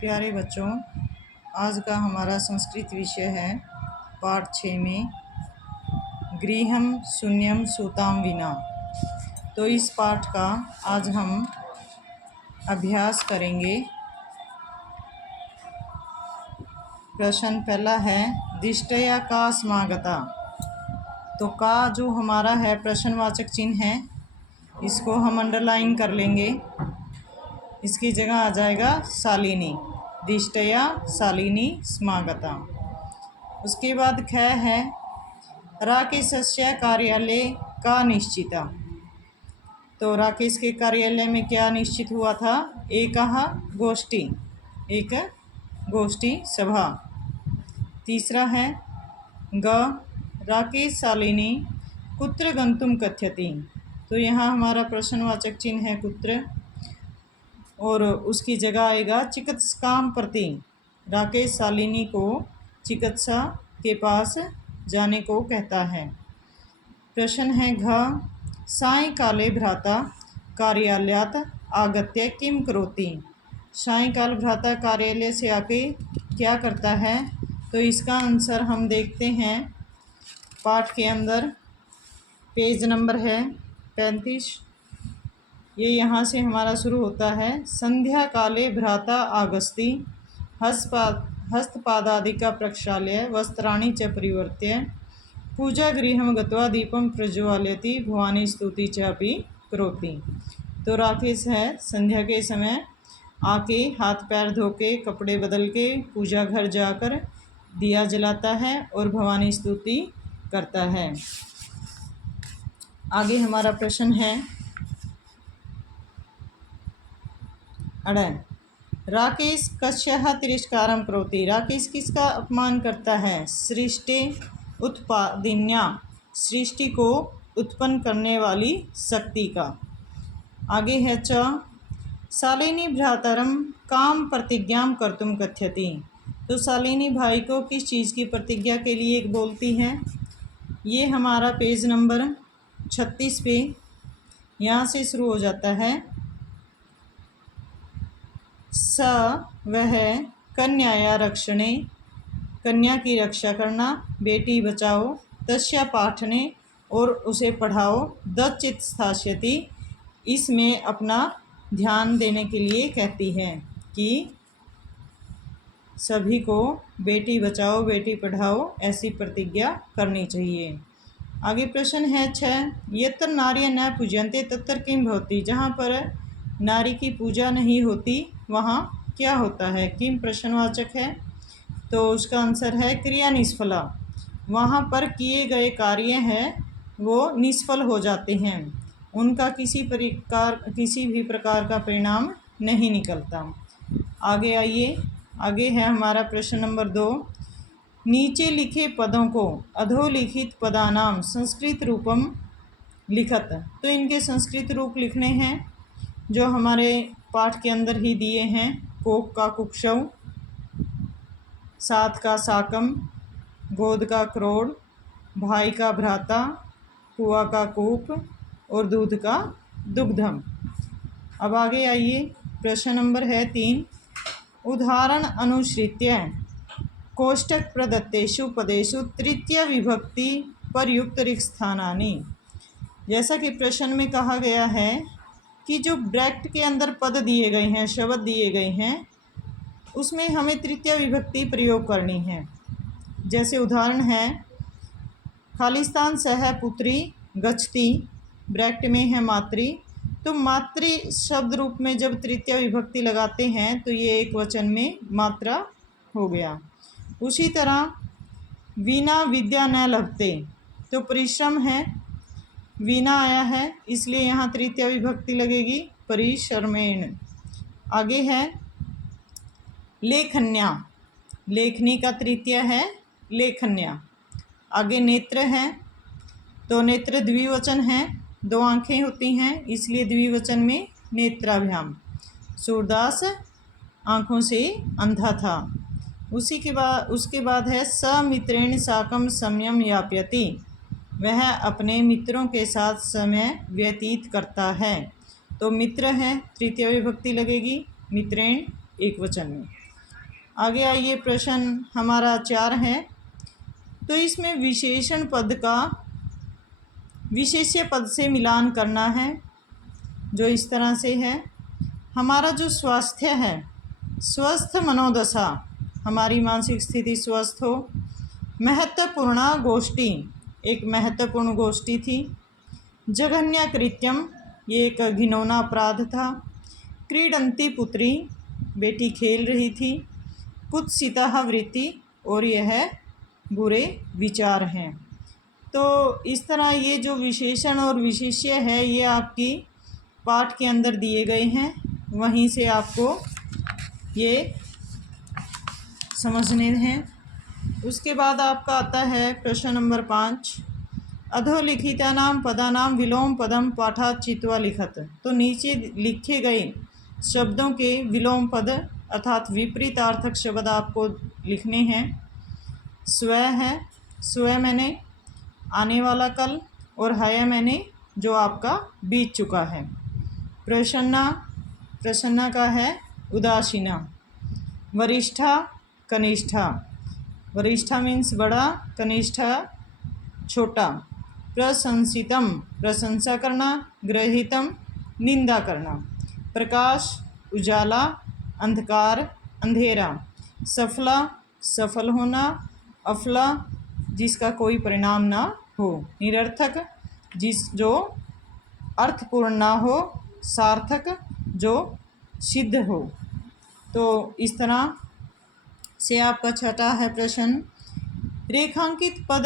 प्यारे बच्चों, आज का हमारा संस्कृत विषय है पाठ 6 में गृहम शून्यम सूताम विना। तो इस पाठ का आज हम अभ्यास करेंगे। प्रश्न पहला है दिष्टया का समागता। तो का जो हमारा है प्रश्नवाचक चिन्ह है, इसको हम अंडरलाइन कर लेंगे। इसकी जगह आ जाएगा शालिनी, दिष्टया शालिनी समागता। उसके बाद ख है राकेशस्य कार्यालय का निश्चिता। तो राकेश के कार्यालय में क्या निश्चित हुआ था? एक गोष्ठी सभा। तीसरा है ग राकेश शालिनी कुत्र गंतुम कथ्यति। तो यहाँ हमारा प्रश्नवाचक चिन्ह है कुत्र, और उसकी जगह आएगा चिकित्सकाम प्रति। राकेश शालिनी को चिकित्सा के पास जाने को कहता है। प्रश्न है घ सायंकाले भ्राता कार्यालयात आगत्य किम करोति। सायंकाल भ्राता कार्यालय से आके क्या करता है? तो इसका आंसर हम देखते हैं पाठ के अंदर। पेज नंबर है 35। ये यहाँ से हमारा शुरू होता है। संध्या काले भ्राता आगस्ति हस्तपादादिका प्रक्षाल्य वस्त्राणि च परिवर्त्य पूजा गृहम गत्वा दीपम प्रज्वालयति भवानी स्तुति च अपि करोति। तो राकेश है संध्या के समय आके हाथ पैर धो के कपड़े बदल के पूजा घर जाकर दिया जलाता है और भवानी स्तुति करता है। आगे हमारा प्रश्न है राकेश कस्यः तिरस्कारं करोति। राकेश किसका अपमान करता है? सृष्टि उत्पादिन्या, सृष्टि को उत्पन्न करने वाली शक्ति का। आगे है च शालिनी भ्रातरम काम प्रतिज्ञा कर्तुम कथ्यति। तो शालिनी भाई को किस चीज़ की प्रतिज्ञा के लिए बोलती है? ये हमारा पेज नंबर 36 पे यहाँ से शुरू हो जाता है। स वह कन्याया रक्षणे, कन्या की रक्षा करना, बेटी बचाओ, तस्या पाठने और उसे पढ़ाओ, दच्चित स्थास्यति इसमें अपना ध्यान देने के लिए कहती है कि सभी को बेटी बचाओ बेटी पढ़ाओ ऐसी प्रतिज्ञा करनी चाहिए। आगे प्रश्न है 6 यत्र नार्य न पूजन्ते तत्र किम भवति। जहाँ पर नारी की पूजा नहीं होती वहाँ क्या होता है? किम प्रश्नवाचक है, तो उसका आंसर है क्रिया निष्फला। वहाँ पर किए गए कार्य हैं वो निष्फल हो जाते हैं, उनका किसी भी प्रकार का परिणाम नहीं निकलता। आगे आइए, आगे है हमारा प्रश्न नंबर 2 नीचे लिखे पदों को अधोलिखित पदानाम संस्कृत रूपम लिखत। तो इनके संस्कृत रूप लिखने हैं जो हमारे पाठ के अंदर ही दिए हैं। कोक का कुक्षव, सात का साकम, गोद का क्रोड़, भाई का भ्राता, कुआ का कूप और दूध का दुग्धम। अब आगे आइए, प्रश्न नंबर है 3 उदाहरण अनुसृत्य कोष्टक प्रदत्तेषु पदेषु तृतीय विभक्ति परयुक्त रिक्त स्थानानि। जैसा कि प्रश्न में कहा गया है कि जो ब्रैकेट के अंदर पद दिए गए हैं, शब्द दिए गए हैं, उसमें हमें तृतीय विभक्ति प्रयोग करनी है। जैसे उदाहरण है खालिस्तान सह पुत्री गच्छति, ब्रैकेट में है मातृ। तो मातृ शब्द रूप में जब तृतीय विभक्ति लगाते हैं तो ये एक वचन में मात्रा हो गया। उसी तरह वीणा विद्या न लभते, तो परिश्रम है, वीणा आया है इसलिए यहाँ तृतीय विभक्ति लगेगी परिश्रमेण। आगे है लेखन्या, लेखनी का तृतीय है लेखन्या। आगे नेत्र है, तो नेत्र द्विवचन है, 2 आँखें होती हैं इसलिए द्विवचन में नेत्राभ्याम। सूरदास आँखों से अंधा था। उसके बाद है समित्रेण साकम समयम याप्यति, वह अपने मित्रों के साथ समय व्यतीत करता है। तो मित्र है तृतीय विभक्ति लगेगी मित्रेण एक वचन में। आगे आइए, प्रश्न हमारा 4 है। तो इसमें विशेषण पद का विशेष्य पद से मिलान करना है, जो इस तरह से है। हमारा जो स्वास्थ्य है, स्वस्थ मनोदशा, हमारी मानसिक स्थिति स्वस्थ हो। महत्वपूर्ण गोष्ठी, एक महत्वपूर्ण गोष्ठी थी। जघन्य कृत्यम, ये एक घिनौना अपराध था। क्रीडंती पुत्री, बेटी खेल रही थी। कुत्सिता वृत्ति, और यह बुरे विचार हैं। तो इस तरह ये जो विशेषण और विशेष्य है, ये आपकी पाठ के अंदर दिए गए हैं, वहीं से आपको ये समझने हैं। उसके बाद आपका आता है प्रश्न नंबर 5। अधोलिखितानां पदानां विलोम पदम पाठात् चित्वा लिखत। तो नीचे लिखे गए शब्दों के विलोम पद अर्थात विपरीतार्थक शब्द आपको लिखने हैं। स्व है, स्व मैंने आने वाला कल, और है मैंने जो आपका बीत चुका है। प्रसन्ना, प्रसन्ना का है उदासीना। वरिष्ठा, कनिष्ठा, वरिष्ठा मीन्स बड़ा, कनिष्ठा छोटा। प्रशंसितम, प्रशंसा करना। ग्रहितम, निंदा करना। प्रकाश, उजाला। अंधकार, अंधेरा। सफला, सफल होना। अफला, जिसका कोई परिणाम ना हो। निरर्थक, जो अर्थपूर्ण ना हो। सार्थक, जो सिद्ध हो। तो इस तरह से आपका छठा है प्रश्न। रेखांकित पद